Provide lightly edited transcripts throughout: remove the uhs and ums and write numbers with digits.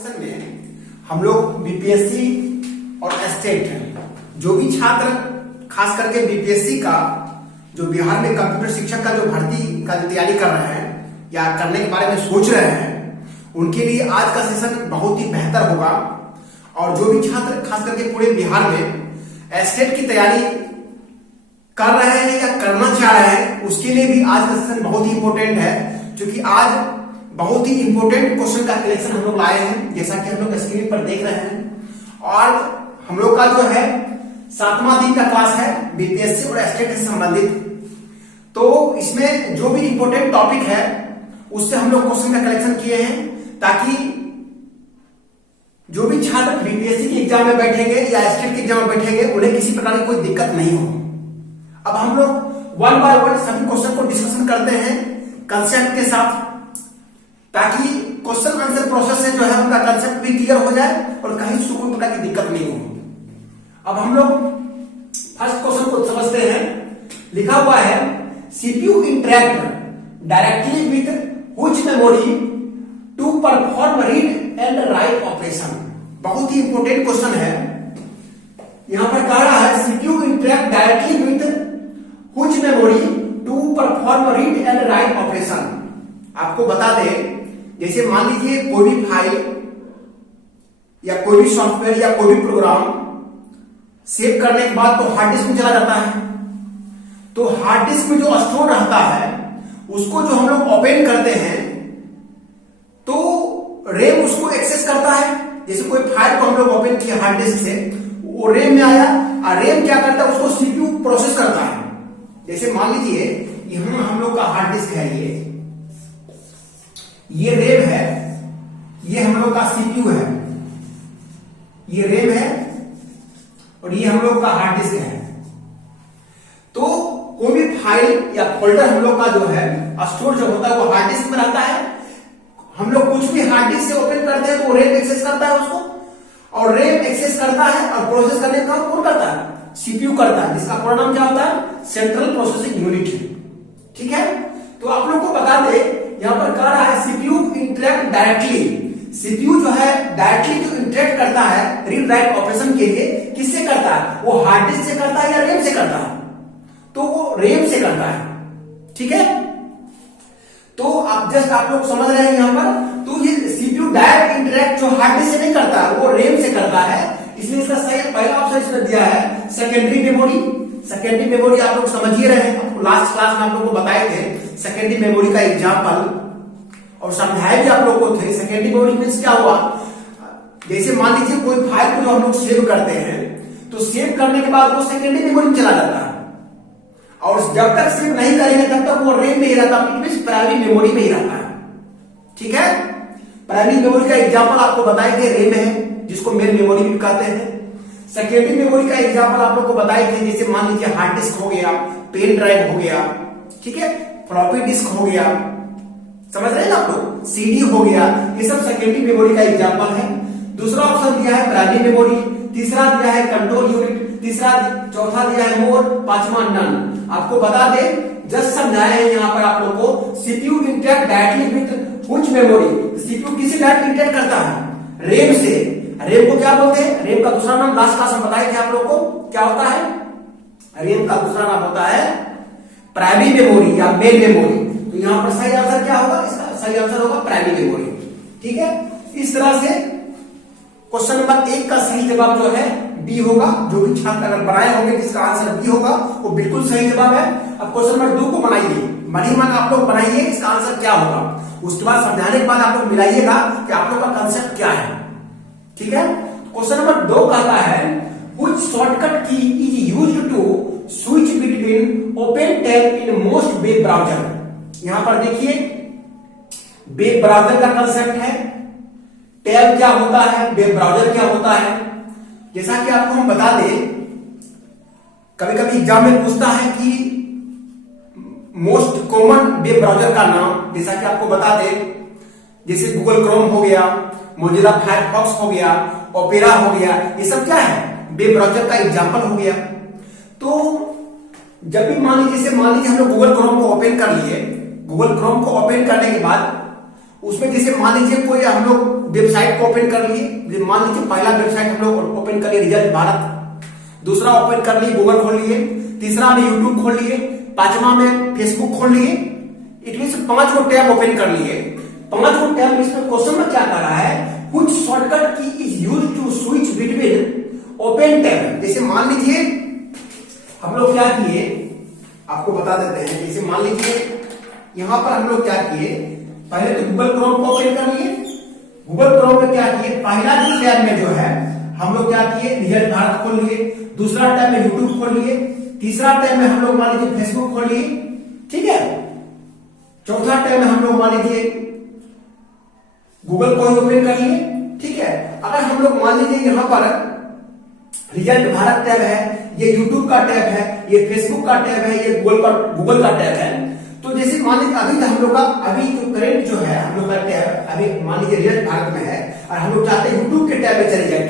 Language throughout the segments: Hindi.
सेशन में हम लोग बीपीएससी और एस्टेट जो भी छात्र खास करके बीपीएससी का जो बिहार में कंप्यूटर शिक्षक का जो भर्ती का तैयारी कर रहे हैं या करने के बारे में सोच रहे हैं उनके लिए आज का सेशन बहुत ही बेहतर होगा। और जो भी छात्र खास करके पूरे बिहार में एस्टेट की तैयारी कर रहे हैं या करना चाह रहे हैं उसके लिए भी आज का सेशन बहुत ही इंपॉर्टेंट है, क्योंकि आज बहुत ही इंपॉर्टेंट क्वेश्चन का कलेक्शन हम लोग लाए हैं, जैसा कि हम लोग स्क्रीन पर देख रहे हैं। और हम लोग का जो है 7वां दिन का क्लास है बीपीएससी और एस्टेट से संबंधित। तो इसमें जो भी इंपॉर्टेंट टॉपिक है उससे हम लोग क्वेश्चन का कलेक्शन किए हैं, ताकि जो भी छात्र बीपीएससी के एग्जाम में बैठेंगे या एस्टेट के एग्जाम में बैठेंगे उन्हें किसी प्रकार की कोई दिक्कत नहीं हो। अब हम लोग वन बाय वन सभी क्वेश्चन को डिस्कशन करते हैं कंसेप्ट के साथ, ताकि क्वेश्चन आंसर प्रोसेस से जो है उनका कंसेप्ट भी क्लियर हो जाए और कहीं से कोई प्रकार की दिक्कत नहीं हो। अब हम लोग फर्स्ट क्वेश्चन को समझते हैं। लिखा हुआ है CPU interact directly with which memory to perform read and write operation. बहुत ही इंपॉर्टेंट क्वेश्चन है। यहां पर कह रहा है CPU interact directly with which memory to perform read and write operation. आपको बता दें, जैसे मान लीजिए कोई भी फाइल या कोई भी सॉफ्टवेयर या कोई भी प्रोग्राम सेव करने के बाद तो हार्ड डिस्क में चला जाता है। तो हार्ड डिस्क में जो स्टोर रहता है उसको जो हम लोग ओपन करते हैं तो रैम उसको एक्सेस करता है। जैसे कोई फाइल को हम लोग ओपन किए हार्ड डिस्क से, वो रैम में आया और रैम क्या करता है उसको सीपीयू प्रोसेस करता है। जैसे मान लीजिए यहां हम लोग का हार्ड डिस्क है, ये रैम है, ये हम लोग का सीपीयू है, ये रैम है और ये हम लोग का हार्ड डिस्क है। तो कोई भी फाइल या फोल्डर हम लोग का जो है स्टोर जो होता है वो हार्ड डिस्क में रहता है। हम लोग कुछ भी हार्ड डिस्क से ओपन करते हैं तो रैम एक्सेस करता है उसको, और रैम एक्सेस करता है और प्रोसेस करने का कौन करता है? सीपीयू करता है, जिसका पूरा नाम क्या होता है? Central processing unit. ठीक है, तो आप लोग को बता दे यहां पर कह रहा है सीपीयू इंटरैक्ट डायरेक्टली। सीपीयू जो है डायरेक्टली जो इंटरैक्ट करता है रीड राइट ऑपरेशन के लिए किससे करता है? वो हार्ड डिस्क से करता है या रैम से करता है? तो वो रैम से करता है। ठीक है, तो आप जस्ट आप लोग समझ रहे हैं यहां पर। तो ये सीपीयू डायरेक्ट इंटरैक्ट जो हार्ड डिस्क से नहीं करता है वो रैम से करता है, इसलिए इसका सही पहला ऑप्शन इसमें दिया है सेकेंडरी मेमोरी। सेकेंडरी मेमोरी आप लोग समझ ही रहे हैं, लास्ट क्लास में आप लोग को बताए थे सेकेंडरी मेमोरी का एग्जांपल और समझाए भी आप लोग को थे। सेकेंडरी मेमोरी मींस क्या हुआ? जैसे मान लीजिए कोई फाइल को जो हम लोग सेव करते हैं तो सेव करने के बाद वो सेकेंडरी मेमोरी में चला जाता है, और जब तक सेव नहीं करेंगे तब तक वो रैम में ही रहता है, मींस प्राइमरी मेमोरी में ही रहता है। ठीक है, प्राइमरी मेमोरी का एग्जांपल आपको बताए थे रैम है, जिसको मेन मेमोरी भी कहते हैं। सेकेंडरी मेमोरी का एग्जांपल आप लोग को बताए थे, जैसे मान लीजिए हार्ड डिस्क हो गया, पेन ड्राइव हो गया, ठीक है, फ्लॉपी डिस्क हो गया, समझ रहे हैं ना आप लोग, सीडी हो गया, ये सब सेकेंडरी मेमोरी का एग्जांपल है। दूसरा ऑप्शन दिया है प्राइमरी मेमोरी, तीसरा दिया है कंट्रोल यूनिट, चौथा दिया है मोर, पांचवा नन। आपको बता दे जस्ट समझाए हैं यहाँ पर आप लोग को CPU interact directly with which memory. CPU किससे डायरेक्ट इंटरैक्ट करता है? रैम से। रैम को क्या बोलते हैं? रैम का दूसरा नाम लास्ट क्लास में बताए थे आप लोग को, क्या होता है? रैम का दूसरा नाम होता है प्राइमरी मेमोरी या मेन मेमोरी। तो यहाँ पर सही आंसर क्या होगा? इसका सही आंसर होगा प्राइमरी मेमोरी। ठीक है, इस तरह से क्वेश्चन नंबर 1 का सही जवाब जो है बी होगा। जो भी छात्र अगर बनाए होंगे जिसका आंसर बी होगा वो बिल्कुल सही जवाब है। अब क्वेश्चन नंबर 2 को बनाइए, मन आप लोग बनाइए इसका आंसर क्या होगा। उसके बाद समझाने के बाद आप लोग मिलाइएगा कि आप लोग का कंसेप्ट क्या है। ठीक है, क्वेश्चन नंबर 2 कहता है which shortcut key is used to switch between open tab in most web browser. यहां पर देखिए वेब ब्राउज़र का कंसेप्ट है, टैब क्या होता है, वेब ब्राउज़र क्या होता है। जैसा कि आपको हम बता दें, कभी कभी एग्जाम में पूछता है कि मोस्ट कॉमन वेब ब्राउज़र का नाम, जैसा कि आपको बता दें, जैसे गूगल क्रोम हो गया, मोजिला फायरफॉक्स हो गया, ओपेरा हो गया, ये सब क्या है? वेब ब्राउज़र का एग्जांपल हो गया। तो जब भी मान लीजिए हम लोग गूगल क्रोम को ओपन कर लिए, गूगल क्रोम को ओपन करने के बाद उसमें जैसे मान लीजिए कोई हम लोग वेबसाइट को ओपन कर लिए, मान लीजिए पहला वेबसाइट हम लोग ओपन कर लिए रिजल्ट भारत, दूसरा ओपन कर लिए गूगल खोल लिए, तीसरा में यूट्यूब खोल लिए, पांचवा में फेसबुक खोल लिए। इट मीन 5 को टैब ओपन कर लिए। 5 को टैब में इसमें क्वेश्चन में क्या कर रहा है, कुछ shortcut key is use to switch between open tab. जैसे मान लीजिए हम लोग क्या किए, आपको बता देते हैं। जैसे मान लीजिए यहां पर हम लोग क्या किए, पहले तो गूगल क्रोम को ओपन कर लिए। गूगल क्रोम में क्या किए, पहला जो टैब में जो है हम लोग क्या किए, रिजल्ट भारत खोल लिए, दूसरा टैब में यूट्यूब खोल लिए, तीसरा टैब में हम लोग मान लीजिए फेसबुक खोल लिए, ठीक है। चौथा टैब में हम लोग मान लीजिए गूगल को ही ओपन कर लिए, ठीक है। अगर हम लोग मान लीजिए यहां पर रिजल्ट भारत टैब है, ये यूट्यूब का टैब है, ये फेसबुक का टैब है, ये गूगल का टैब है, तो जैसे मान लीजिए अभी हम लोग का अभी जो करेंट जो है हम लोग का टैब अभी मान लीजिए रिजल्ट भारत में है, और हम लोग चाहते हैं यूट्यूब के टैब में चले जाए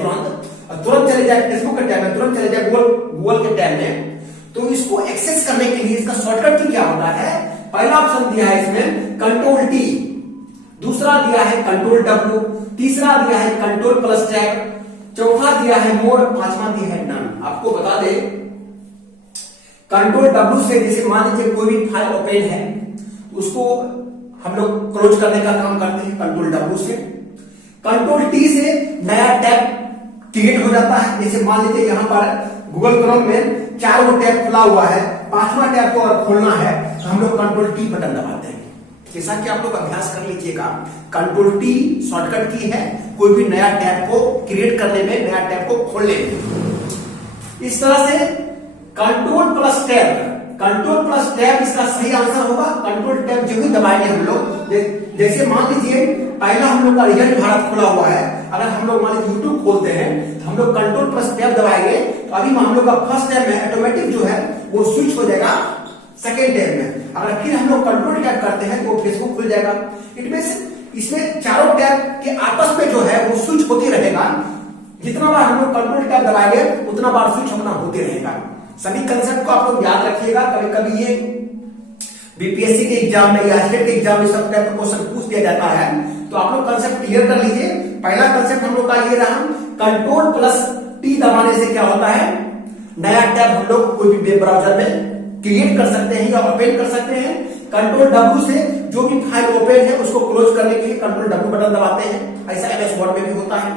तुरंत चले जाए, फेसबुक के टैब में तुरंत चले जाए, गूगल के टैब में। तो इसको एक्सेस करने के लिए इसका शॉर्टकट की क्या होता है, पहला ऑप्शन दिया है इसमें कंट्रोल टी, दूसरा दिया है कंट्रोल डब्ल्यू, तीसरा दिया है कंट्रोल प्लस टैब, चौथा दिया है मोड, पांचवा दिया है नन। आपको बता दे कंट्रोल डब्ल्यू से जैसे मान लीजिए कोई भी फाइल ओपन है उसको हम लोग क्लोज करने का काम करते हैं कंट्रोल डब्ल्यू से। कंट्रोल टी से नया टैब क्रिएट हो जाता है। जैसे मान लीजिए यहां पर गूगल क्रोम में 4 गो टैब खुला हुआ है, 5वां टैब को अगर खोलना है तो हम लोग कंट्रोल टी बटन दबाते हैं। जैसा कि आप लोग अभ्यास कर लीजिएगा, कंट्रोल टी शॉर्टकट की है कोई भी नया टैब को क्रिएट करने में, नया टैब को खोलने में। इस तरह से कंट्रोल प्लस टैब इसका सही आंसर होगा। कंट्रोल टैब जो ही दबाएंगे हम लोग, जैसे मान लीजिए पहला हम लोग का रिजल्ट भारत खुला हुआ है, अगर हम लोग मान लीजिए यूट्यूब खोलते हैं तो हम लोग कंट्रोल प्लस टैब दबाएंगे तो अभी हम लोग का फर्स्ट टैब में ऑटोमेटिक जो है वो स्विच हो जाएगा सेकेंड टैब में। अगर फिर हम लोग कंट्रोल टैब करते हैं तो फेसबुक खुल जाएगा। इट मींस इसमें चारों टैब के आपस में जो है वो स्विच होते रहेगा। जितना बार हम लोग कंट्रोल टैब दबाएंगे उतना बार स्विच अपना होते रहेगा। सभी कंसेप्ट को आप लोग याद रखिएगा। कभी कभी ये बीपीएससी के एग्जाम में या स्टेट के एग्जाम में सब टाइप का क्वेश्चन पूछ दिया जाता है, तो आप लोग कंसेप्ट क्लियर कर लीजिए। पहला कंसेप्ट हम लोग का ये रहा, कंट्रोल प्लस टी दबाने से क्या होता है, नया टैब हम लोग कोई भी वेब ब्राउजर में क्रिएट कर सकते हैं या ओपन कर सकते हैं। कंट्रोल डब्ल्यू से जो भी फाइल ओपन है उसको क्लोज करने के लिए कंट्रोल डब्ल्यू बटन दबाते हैं। ऐसा एमएस वर्ड में भी होता है।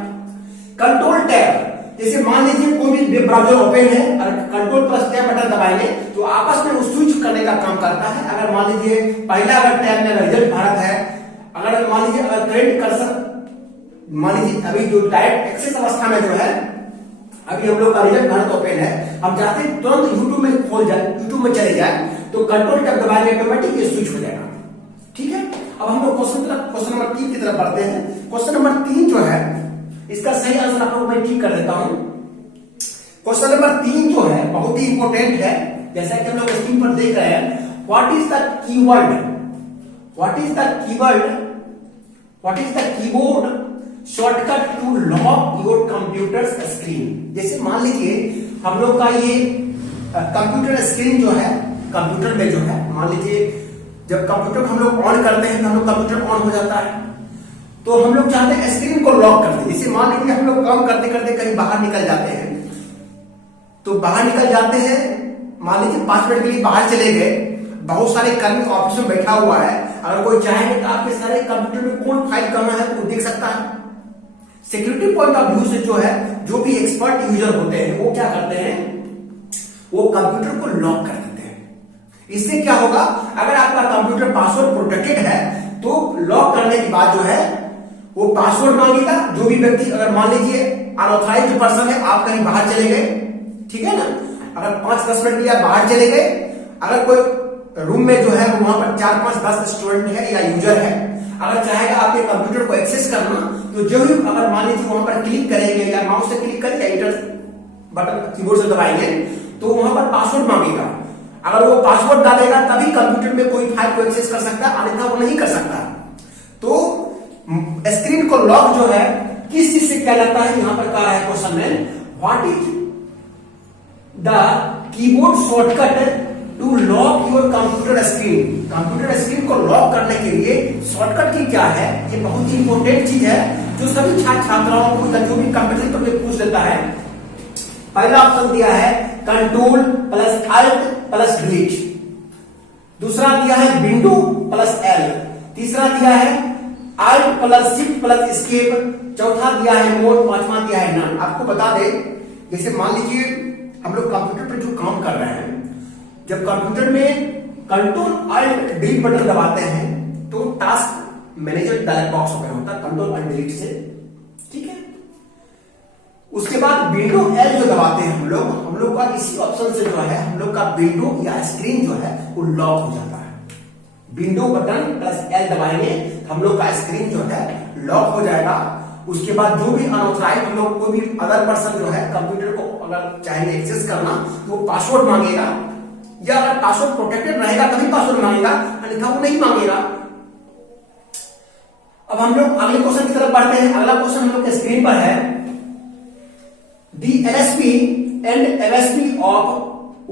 कंट्रोल टैब, जैसे मान लीजिए कोई भी वेब ब्राउजर ओपन है और कंट्रोल प्लस टैब बटन दबाएंगे तो आपस में वो स्विच करने का काम करता है। अगर मान लीजिए पहला अगर टैब में रिजल्ट भारत है, अगर मान लीजिए अगर करंट कर्सर मान लीजिए अभी जो डायरेक्ट एक्सेस अवस्था में जो है अभी हम लोग का रिजल्ट भारत ओपन है, हम चाहते हैं तुरंत यूट्यूब में खोल जाए, यूट्यूब में चले जाए, तो कंट्रोल टैब दबाएंगे ऑटोमेटिक ये स्विच हो जाएगा। ठीक है, अब हम लोग क्वेश्चन नंबर 3 की तरफ बढ़ते हैं। क्वेश्चन नंबर 3 जो है इसका सही आंसर आप लोग मैं ठीक कर देता हूं। क्वेश्चन नंबर 3 जो है बहुत ही इंपॉर्टेंट है, जैसा कि हम लोग स्क्रीन पर देख रहे हैं। What is the keyword, what is the keyword, what is the keyboard shortcut to lock your computer screen. जैसे मान लीजिए हम लोग का ये कंप्यूटर स्क्रीन जो है, कंप्यूटर में जो है मान लीजिए जब कंप्यूटर हम लोग ऑन करते हैं तो हम लोग कंप्यूटर ऑन हो जाता है, तो हम लोग चाहते हैं स्क्रीन को लॉक कर दे। जैसे मान लीजिए हम लोग काम करते करते कहीं बाहर निकल जाते हैं, तो बाहर निकल जाते हैं, मान लीजिए 5 मिनट के लिए बाहर चले गए, बहुत सारे कर्मी ऑफिस में बैठा हुआ है, अगर कोई चाहे तो आपके सारे कंप्यूटर में कौन फाइल करना है तो देख सकता है। सिक्योरिटी पॉइंट ऑफ व्यू से जो है जो भी एक्सपर्ट यूजर होते हैं वो क्या करते हैं, वो कंप्यूटर को लॉक कर देते हैं। इससे क्या होगा, अगर आपका कंप्यूटर पासवर्ड प्रोटेक्टेड है तो लॉक करने के बाद जो है वो पासवर्ड मांगेगा। जो भी व्यक्ति अगर मान लीजिए अनऑथराइज्ड पर्सन है, आप कहीं बाहर चले गए, ठीक है ना, अगर 5-10 मिनट के लिए बाहर चले गए, अगर कोई रूम में जो है वहां पर 4-5-10 स्टूडेंट है या यूजर है, अगर चाहेगा आपके कंप्यूटर को एक्सेस करना तो जो भी अगर मान लीजिए वहां पर क्लिक करेंगे या माउस से क्लिक करके एंटर बटन कीबोर्ड से दबाएंगे तो वहां पर पासवर्ड मांगेगा। अगर वो पासवर्ड डालेगा तभी कंप्यूटर में कोई फाइल को एक्सेस कर सकता है, अन्यथा वो नहीं कर सकता। तो स्क्रीन को लॉक जो है किस चीज से किया जाता है, यहां पर कहा है क्वेश्चन में, what is the keyboard shortcut to lock your computer screen. Computer screen को लॉक करने के लिए शॉर्टकट की क्या है, ये बहुत ही इंपॉर्टेंट चीज है जो सभी छात्र छात्राओं को जो भी कंप्यूटर पर पूछ लेता है। पहला ऑप्शन दिया है control plus alt plus delete, दूसरा दिया है विंडो प्लस एल, तीसरा दिया है alt plus shift plus escape, चौथा दिया है मोड, पांचवा दिया है नन। आपको बता दे, जैसे मान लीजिए हम लोग कंप्यूटर पर जो काम कर रहे हैं, जब कंप्यूटर में कंट्रोल अल्ट डिलीट बटन दबाते हैं तो task manager dialog box open होता है कंट्रोल अल्ट डिलीट से, ठीक है। उसके बाद विंडो एल जो दबाते हैं हम लोग का इसी ऑप्शन से जो है हम लोग का विंडो या स्क्रीन जो है वो लॉक हो जाता है। विंडो बटन प्लस एल दबाएंगे हम लोग का स्क्रीन जो है लॉक हो जाएगा। उसके बाद जो भी अनऑथराइज्ड हम लोग कोई भी अदर पर्सन जो है कंप्यूटर को अगर चाहे एक्सेस करना तो वो पासवर्ड मांगेगा, या अगर पासवर्ड प्रोटेक्टेड रहेगा तभी पासवर्ड मांगेगा, अन्यथा वो नहीं मांगेगा। अब हम लोग अगले क्वेश्चन की तरफ बढ़ते हैं। अगला क्वेश्चन हम लोग के स्क्रीन पर है, the LSP and MSP of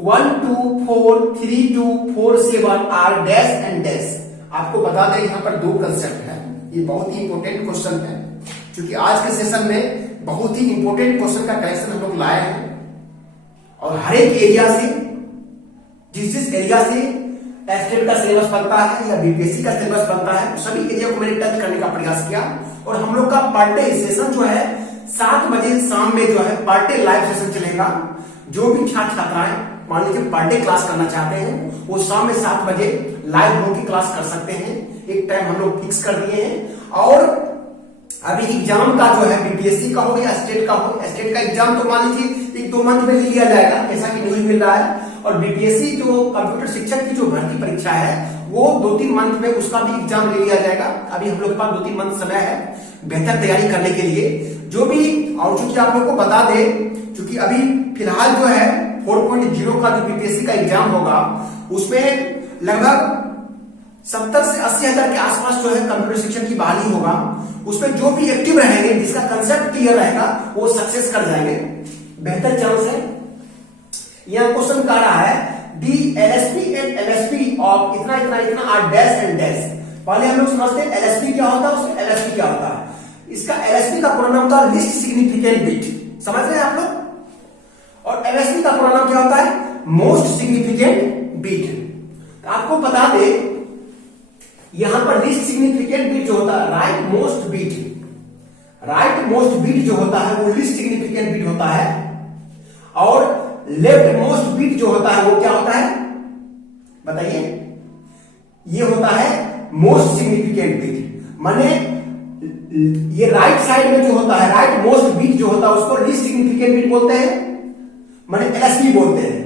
1 2 4 3 2 4 7 are dash and dash। आपको बता दें यहाँ पर दो कंसेप्ट है, ये बहुत ही इंपॉर्टेंट क्वेश्चन है क्योंकि आज के सेशन में बहुत ही इंपॉर्टेंट क्वेश्चन का कलेक्शन हम लोग लाए हैं और हर एक एरिया से जिस एरिया से एस्टेट का सिलेबस बनता है या बीपीएससी का सिलेबस बनता है सभी एरिया को मैंने टच करने का प्रयास किया। और हम लोग का पर डे सेशन जो है 7 बजे शाम में जो है पर डे लाइव सेशन चलेगा। जो भी छात्र छात्राएं मान लीजिए पर डे क्लास करना चाहते हैं वो शाम में 7 बजे लाइव होकर क्लास कर सकते हैं। एक टाइम हम लोग फिक्स कर दिए हैं। और अभी एग्जाम का जो है बीपीएससी का हो या स्टेट का हो, स्टेट का एग्जाम तो मान लीजिए 1-2 मंथ में ले लिया जाएगा जैसा कि न्यूज मिल रहा है, और बीपीएससी जो कंप्यूटर शिक्षक की जो भर्ती परीक्षा है वो 2-3 मंथ में उसका भी एग्जाम ले लिया जाएगा। अभी हम लोग के पास 2-3 मंथ समय है बेहतर तैयारी करने के लिए। जो भी और चूंकि आप लोग को बता दे, क्योंकि अभी फिलहाल जो है 4.0 का जो बीपीएससी का एग्जाम होगा उसमें लगभग 70 से 80 हजार के आसपास जो है कंप्यूटर शिक्षक की बहाली होगा। उसमें जो भी एक्टिव रहेंगे, जिसका कंसेप्ट क्लियर रहेगा वो सक्सेस कर जाएंगे, बेहतर चांस है। यह क्वेश्चन कह रहा है दी एलएसपी एंड एमएसपी ऑफ इतना इतना इतना आर डैश एंड डैश। पहले हम लोग समझते हैं एलएसपी क्या होता है, उसमें एलएसपी क्या होता है। इसका एलएसपी का पूरा नाम होता है लिस्ट सिग्निफिकेंट बिट, समझ रहे हैं आप लोग। और एमएसपी का पूरा नाम क्या होता है, मोस्ट सिग्निफिकेंट बिट। आपको बता दे यहां पर लिस्ट सिग्निफिकेंट बिट जो होता है right most bit, right most bit जो होता है वो लिस्ट सिग्निफिकेंट बिट होता है। और लेफ्ट मोस्ट बिट जो होता है वो क्या होता है बताइए, ये होता है मोस्ट सिग्निफिकेंट बिट। माने ये राइट साइड में जो होता है राइट मोस्ट बिट जो होता है उसको लिस्ट सिग्निफिकेंट बिट बोलते हैं, माने एलएसबी बोलते हैं।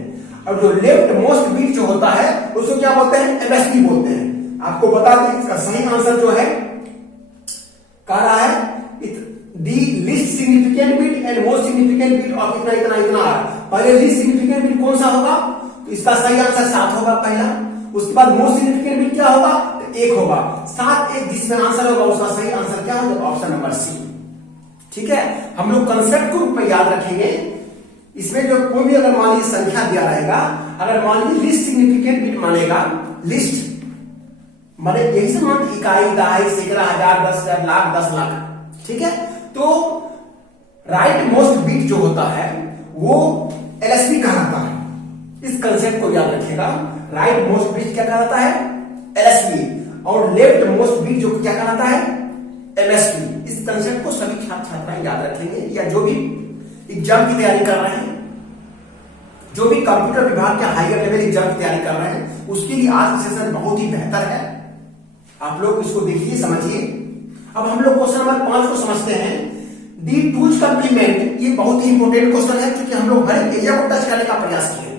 और जो लेफ्ट मोस्ट बिट जो होता है उसको क्या बोलते हैं, एमएसबी बोलते हैं। आपको बता दें इसका सही आंसर जो है कह रहा है the least significant bit and most significant bit of इतना इतना इतना। पहले लिस्ट सिग्निफिकेंट बिट कौन सा होगा, तो इसका सही आंसर 7 होगा पहला। उसके बाद मोस्ट सिग्निफिकेंट बिट क्या होगा, तो 1 होगा। 7 1 जिसमें आंसर होगा उसका सही आंसर क्या होगा, ऑप्शन नंबर सी। ठीक है, हम लोग कंसेप्ट को रूप में याद रखेंगे। इसमें जो कोई भी अगर मान लीजिए संख्या दिया रहेगा, अगर मान लीजिए लिस्ट सिग्निफिकेंट बिट मानेगा, लिस्ट माने यही से मान इकाई दहाई सैकड़ा हजार 10,000 लाख 10 लाख, ठीक है। तो राइट मोस्ट बिट जो होता है वो एलएसबी कहलाता है। इस कंसेप्ट को याद रखिएगा, राइट मोस्ट बिट क्या कहलाता है, एलएसबी। और लेफ्ट मोस्ट बिट जो क्या कहलाता है, एमएसबी। इस कंसेप्ट को सभी छात्र छात्राएं याद रखेंगे, या जो भी एग्जाम की तैयारी कर रहे हैं, जो भी कंप्यूटर विभाग के हायर लेवल एग्जाम की तैयारी कर रहे हैं, उसके लिए आज का सेशन बहुत ही बेहतर है। आप लोग इसको देखिए समझिए। अब हम लोग क्वेश्चन नंबर 5 को समझते हैं, दी टूज कम्प्लीमेंट। ये बहुत ही इंपॉर्टेंट क्वेश्चन है क्योंकि हम लोग हर एरिया को टच करने का प्रयास किए।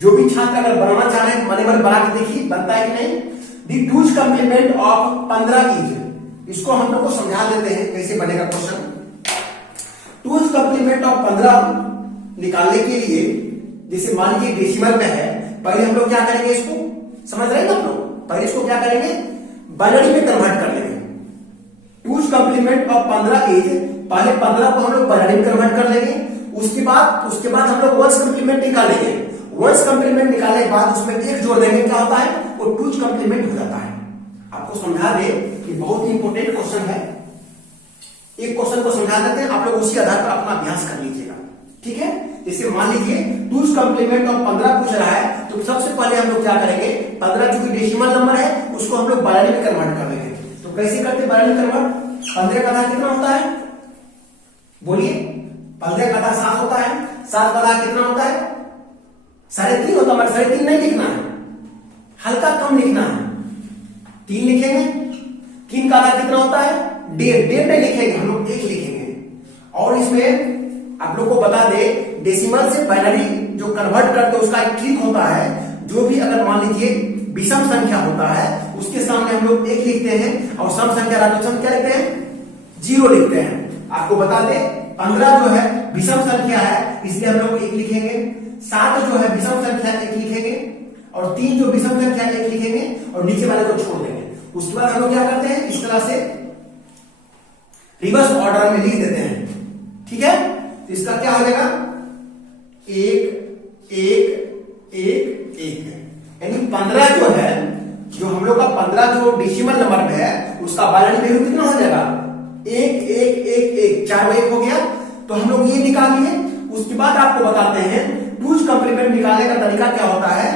जो भी छात्र अगर बनाना चाह रहे हैं मने मन बना के देखिए बनता है कि नहीं। दी टूज कम्प्लीमेंट ऑफ 15 इज, इसको हम लोग को समझा देते हैं कैसे बनेगा क्वेश्चन। टूज कम्प्लीमेंट ऑफ 15 निकालने के लिए जैसे मान लीजिए डेसिमल में है, पहले हम लोग क्या करेंगे, इसको समझ रहे हैं आप लोग, पहले इसको क्या करेंगे, बाइनरी में कन्वर्ट कर लेंगे। टूज कम्प्लीमेंट ऑफ 15 इज, पहले 15 को हम लोग बाइनरी में कन्वर्ट कर लेंगे। उसके बाद हम लोग वंस कम्प्लीमेंट निकालेंगे। वंस कंप्लीमेंट निकालने के बाद उसमें एक जोड़ देंगे, क्या होता है, वो टूज कंप्लीमेंट हो जाता है। आपको समझा दे कि बहुत ही इंपॉर्टेंट क्वेश्चन है। एक क्वेश्चन को समझा देते हैं, आप लोग उसी आधार पर अपना अभ्यास कर लीजिएगा, ठीक है। जैसे मान लीजिए टूज कंप्लीमेंट और 15 पूछ रहा है, तो सबसे पहले हम लोग क्या करेंगे, 15 चूंकि डेसिमल नंबर है उसको हम लोग बाइनरी में कन्वर्ट कर देंगे। तो कैसे करते हैं बाइनरी कन्वर्ट, 15 का आधा कितना होता है, बोलिए, 15 का आधा 7 होता है, 7 का आधा कितना होता है, 3.5 होता है, 3.5 नहीं लिखना है, हल्का कम लिखना है, 3 लिखेंगे। 3 का आधा कितना होता है, 1.5 नहीं लिखेंगे, हम लोग 1 लिखेंगे। और इसमें आप लोग को बता दे, डेसिमल से बाइनरी जो कन्वर्ट करते हैं उसका एक ट्रिक होता है, जो भी अगर मान लीजिए विषम संख्या होता है उसके सामने हम लोग 1 लिखते हैं और सम संख्या राजस्थान क्या लिखते हैं, 0 लिखते हैं। आपको बता दे 15 जो है विषम संख्या है इसलिए हम लोग 1 लिखेंगे, 7 जो है विषम संख्या 1 लिखेंगे, और 3 जो विषम संख्या 1 लिखेंगे और नीचे वाले को छोड़ देंगे। उसके बाद हम लोग क्या करते हैं, इस तरह से रिवर्स ऑर्डर में लिख देते हैं, ठीक है। तो इसका क्या हो जाएगा, 1 1 1 1, यानी 15 जो है, जो हम लोग का 15 जो डेसिमल नंबर में है उसका बाइनरी वैल्यू कितना हो जाएगा, 1 1 1 1, 4 1 हो गया। तो हम लोग ये निकाल लिए। उसके बाद आपको बताते हैं टूज कंप्लीमेंट निकालने का तरीका क्या होता है।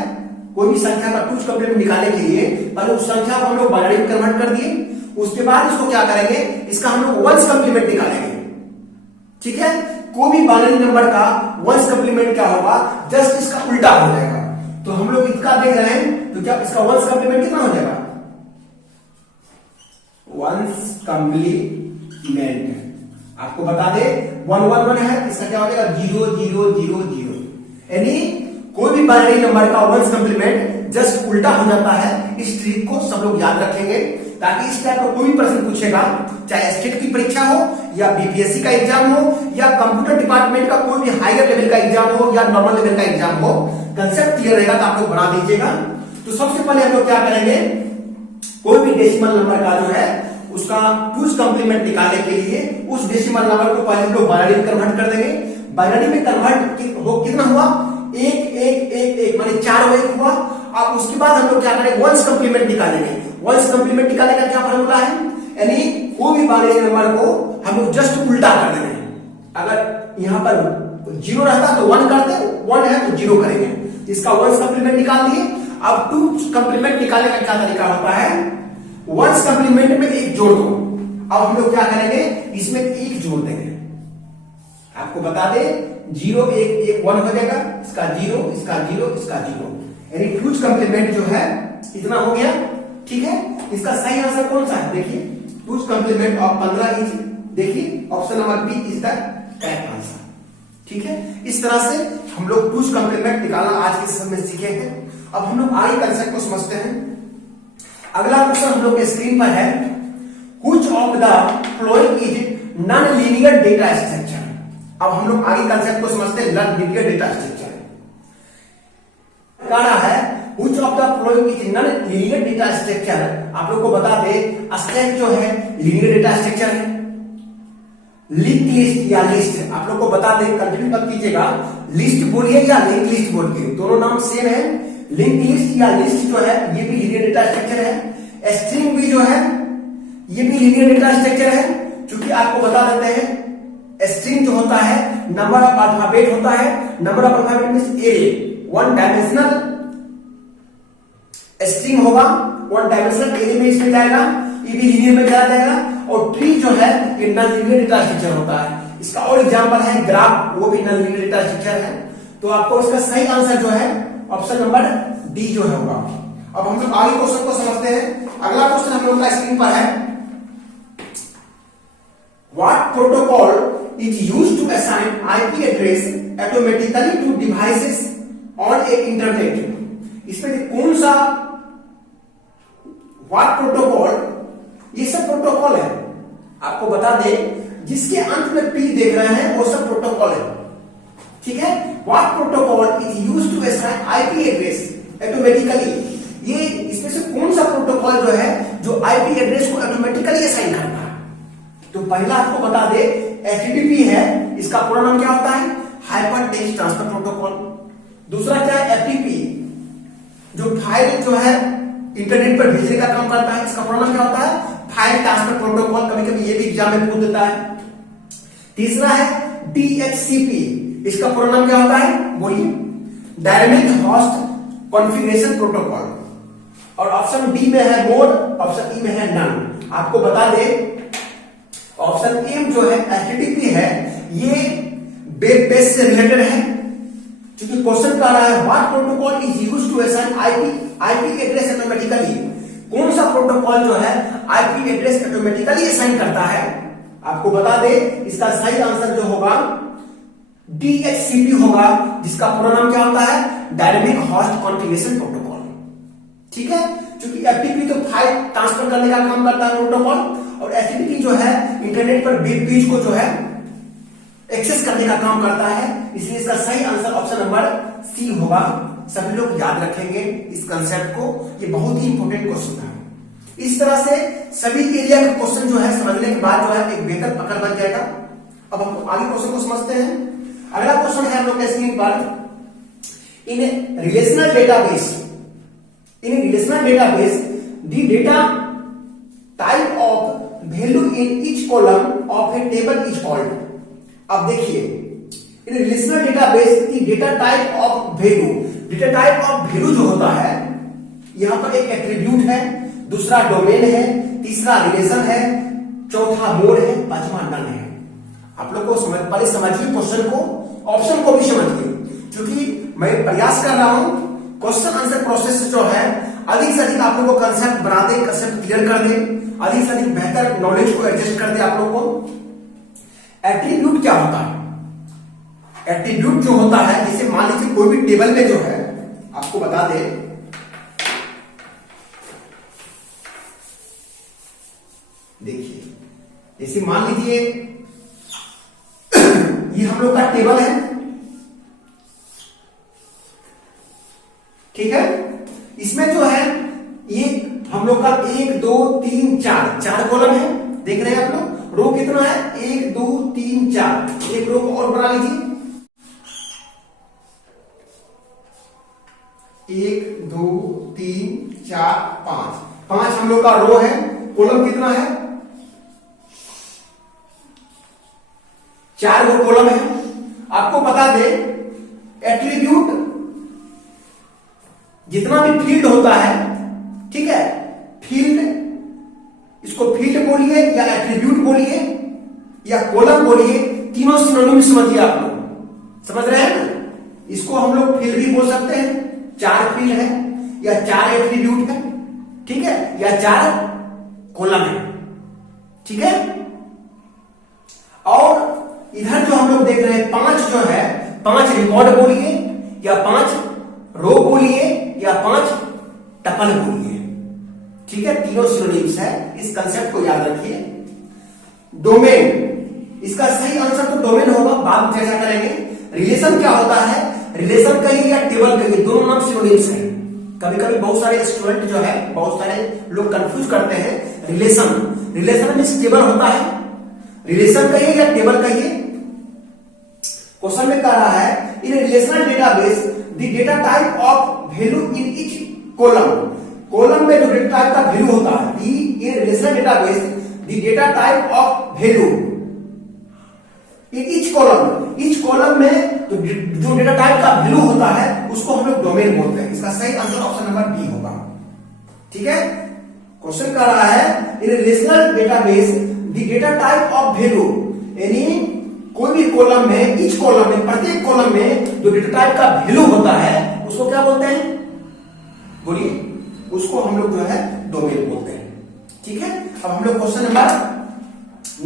कोई भी संख्या का टूज कंप्लीमेंट निकालने के लिए पहले उस संख्या को हम लोग बाइनरी में कन्वर्ट कर दिए, उसके बाद इसको क्या करेंगे, इसका हम लोग वंस कंप्लीमेंट निकालेंगे, ठीक है। कोई भी बाइनरी नंबर का वंस कंप्लीमेंट क्या होगा, जस्ट इसका उल्टा हो जाएगा। तो हम लोग इसका देख रहे हैं, तो क्या इसका वंस कंप्लीमेंट कितना हो जाएगा, वंस कंप्लीमेंट आपको बता दे 1 1 1 है, इसका क्या हो जाएगा 0 0 0 0, यानी कोई भी बाइनरी नंबर का वंस कंप्लीमेंट जस्ट उल्टा हो जाता है। इस ट्रिक को सब लोग याद रखेंगे, ताकि इस टाइप का कोई भी प्रश्न पूछेगा, चाहे स्टेट की परीक्षा हो या बीपीएससी का एग्जाम हो या कंप्यूटर डिपार्टमेंट का कोई भी हायर लेवल का एग्जाम हो या नॉर्मल लेवल का एग्जाम हो, कंसेप्ट क्लियर रहेगा तो आप लोग बना दीजिएगा। तो सबसे पहले हम लोग क्या करेंगे, कोई भी डेसिमल नंबर का जो है उसका टूज कंप्लीमेंट निकालने के लिए उस डेसिमल नंबर को पहले हम लोग बाइनरी में कन्वर्ट कर देंगे। बाइनरी में कन्वर्ट कितना हुआ, 1 1 1 1, माने 4 1 हुआ। अब उसके बाद हम लोग क्या करेंगे, वंस कंप्लीमेंट निकालेंगे। वंस कंप्लीमेंट निकालने का क्या फॉर्मूला है, यानी कोई भी बाइनरी नंबर को हम लोग जस्ट उल्टा कर देंगे। अगर यहां पर 0 रहता तो 1 करते, 1 है तो 0 करेंगे। इसका वंस कंप्लीमेंट निकाल दिए। अब टूज कंप्लीमेंट निकालने का क्या तरीका होता है, वंस कंप्लीमेंट में 1 जोड़ दो। अब हम लोग क्या करेंगे, इसमें 1 जोड़ देंगे। आपको बता दे 0 1 1 1 हो जाएगा, इसका 0 इसका 0 इसका 0, यानी टूज कंप्लीमेंट जो है इतना हो गया, ठीक है। इसका सही आंसर कौन सा है, देखिए टूज कंप्लीमेंट ऑफ 15 इज, देखिए option number B is the correct answer, ठीक है। इस तरह से हम लोग टूज कंप्लीमेंट निकालना आज के सेशन में सीखे हैं। अब हम लोग आगे कंसेप्ट को समझते हैं। अगला क्वेश्चन हम लोग के स्क्रीन पर है, which of the following is non linear data structure. अब हम लोग आगे कंसेप्ट को समझते हैं, नॉन लीनियर डेटा स्ट्रक्चर क्या है, which of the following is non linear data structure. आप लोग को बता दे स्टैक जो है लीनियर डेटा स्ट्रक्चर है, लिंक लिस्ट या लिस्ट, आप लोग को बता दें, कंफ्यूज मत कीजिएगा, लिस्ट बोलिए या लिंक लिस्ट बोलिए, दोनों नाम सेम है। लिंक लिस्ट या लिस्ट जो है ये भी लीनियर डेटा स्ट्रक्चर है। स्ट्रिंग भी जो है ये भी लीनियर डेटा स्ट्रक्चर है, क्योंकि आपको बता देते हैं स्ट्रिंग जो होता है नंबर ऑफ अल्फाबेट होता है। Number of alphabet means array, 1 dimensional string होगा, 1 डायमेंशनल एरे में इसमें जाएगा, ये भी लीनियर में चला जाएगा। और ट्री जो है ये नॉन लीनियर डेटा स्ट्रक्चर होता है। इसका और एग्जांपल है ग्राफ, वो भी नॉन लीनियर डेटा स्ट्रक्चर है। तो आपको इसका सही आंसर जो है ऑप्शन नंबर डी जो है होगा। अब हम लोग आगे क्वेश्चन को समझते हैं। अगला क्वेश्चन हम लोग का स्क्रीन पर है, what protocol is used to assign IP address automatically to devices on a internet. इसमें कौन सा व्हाट प्रोटोकॉल, ये सब प्रोटोकॉल है। आपको बता दे जिसके अंत में पी देख रहे हैं वो सब प्रोटोकॉल है, ठीक है। What protocol is used to assign IP address automatically, ये इसमें से कौन सा प्रोटोकॉल जो है जो आईपी एड्रेस को ऑटोमेटिकली असाइन करता है। तो पहला आपको बता दे HTTP है, इसका पूरा नाम क्या होता है, हाइपर टेक्स्ट ट्रांसफर प्रोटोकॉल। दूसरा क्या है, एफटीपी, जो फाइल जो है इंटरनेट पर भेजने का काम करता है, इसका प्रोग्राम क्या होता है, फाइल ट्रांसफर प्रोटोकॉल, कभी कभी ये भी एग्जाम में पूछ देता है। तीसरा है डीएचसीपी, इसका प्रोग्राम क्या होता है, बोलिए, डायनेमिक होस्ट कॉन्फ़िगरेशन प्रोटोकॉल। और ऑप्शन डी में है मोड, ऑप्शन ई में है नन। आपको बता दे, ऑप्शन ए जो है एचटीटीपी है, ये वेब पेज से रिलेटेड है, क्योंकि क्वेश्चन कह रहा है what protocol is used to assign IP address automatically. कौन सा प्रोटोकॉल जो है आईपी एड्रेस ऑटोमेटिकली असाइन करता है। आपको बता दे, इसका सही आंसर जो होगा डीएचसीपी होगा, जिसका पूरा नाम क्या होता है, डायनेमिक होस्ट कॉन्फ़िगरेशन प्रोटोकॉल। ठीक है, क्योंकि एफटीपी तो फाइल ट्रांसफर करने का काम करता है प्रोटोकॉल, और एचटीटीपी जो है इंटरनेट पर वेब पेज को जो है एक्सेस करने का काम करता है, इसलिए इसका सही आंसर ऑप्शन नंबर सी होगा। सभी लोग याद रखेंगे इस कंसेप्ट को, ये बहुत ही इंपॉर्टेंट क्वेश्चन है। इस तरह से सभी एरिया के क्वेश्चन जो है समझने के बाद जो है एक बेहतर पकड़ बन जाएगा। अब हम आगे क्वेश्चन को समझते हैं। अगला क्वेश्चन है हम लोग के स्क्रीन पर, in relational database the data type of value in each column of a table is called। अब देखिए, इन रिलेशनल डेटाबेस की डेटा टाइप ऑफ वैल्यू जो होता है, यहां पर एक एट्रीब्यूट है, दूसरा डोमेन है, तीसरा रिलेशन है, चौथा मोड है, पांचवा नन है। आप लोग को पहले समझिए क्वेश्चन को, ऑप्शन को भी समझिए, क्योंकि मैं प्रयास कर रहा हूं क्वेश्चन आंसर प्रोसेस जो है अधिक से अधिक आप लोगों को कंसेप्ट बना दे, कंसेप्ट क्लियर कर दे, अधिक से अधिक बेहतर नॉलेज को एडजस्ट कर दे आप लोगों को। एट्रीब्यूट क्या होता है, एट्रीब्यूट जो होता है, जैसे मान लीजिए कोई भी टेबल में जो है, आपको बता दे, देखिए जैसे मान लीजिए ये हम लोग का टेबल है, ठीक है, इसमें जो है ये हम लोग का 1 2 3 4 कॉलम है, देख रहे हैं आप लोग। रो कितना है, 1 2 3 4, एक रो को और बना लीजिए, 1 2 3 4 5 हम लोग का रो है। कॉलम कितना है, 4 वो कॉलम है। आपको बता दे, एट्रीब्यूट जितना भी फील्ड होता है, ठीक है, फील्ड, इसको फील्ड बोलिए या एट्रीब्यूट बोलिए या कॉलम बोलिए, तीनों सिनोनिम समझिए आप लोग, समझ रहे हैं ना। इसको हम लोग फील्ड भी बोल सकते हैं, 4 फील्ड है या 4 एट्रीब्यूट है, ठीक है, या 4 कॉलम है, ठीक है। और इधर जो हम लोग देख रहे हैं 5 जो है, 5 रिकॉर्ड बोलिए या 5 रो बोलिए या 5 टपल बोलिए, ठीक है, तीनों सिनोनिम्स है, इस कंसेप्ट को याद रखिए। डोमेन, इसका सही आंसर तो डोमेन होगा, बाद में चर्चा करेंगे। रिलेशन क्या होता है, रिलेशन कहिए या टेबल कहिए, दोनों नाम सिनोनिम्स है। कभी कभी बहुत सारे स्टूडेंट जो है, बहुत सारे लोग कंफ्यूज करते हैं। रिलेशन मींस टेबल होता है, रिलेशन कहिए या टेबल कहिए। क्वेश्चन में कह रहा है, in relational database the data type of value in each column में जो डेटा टाइप का वैल्यू होता है, in relational database the data type of value in each column में जो डेटा टाइप का वैल्यू होता है उसको हम लोग डोमेन बोलते हैं। इसका सही आंसर ऑप्शन नंबर बी होगा, ठीक है। क्वेश्चन कर रहा है, in relational database the data type of value, यानी कोई भी कॉलम में, ईच कॉलम में, प्रत्येक कॉलम में जो डेटा टाइप का वैल्यू होता है उसको क्या बोलते हैं, बोलिए, उसको हम लोग जो है डोमेन बोलते हैं, ठीक है। अब हम लोग क्वेश्चन नंबर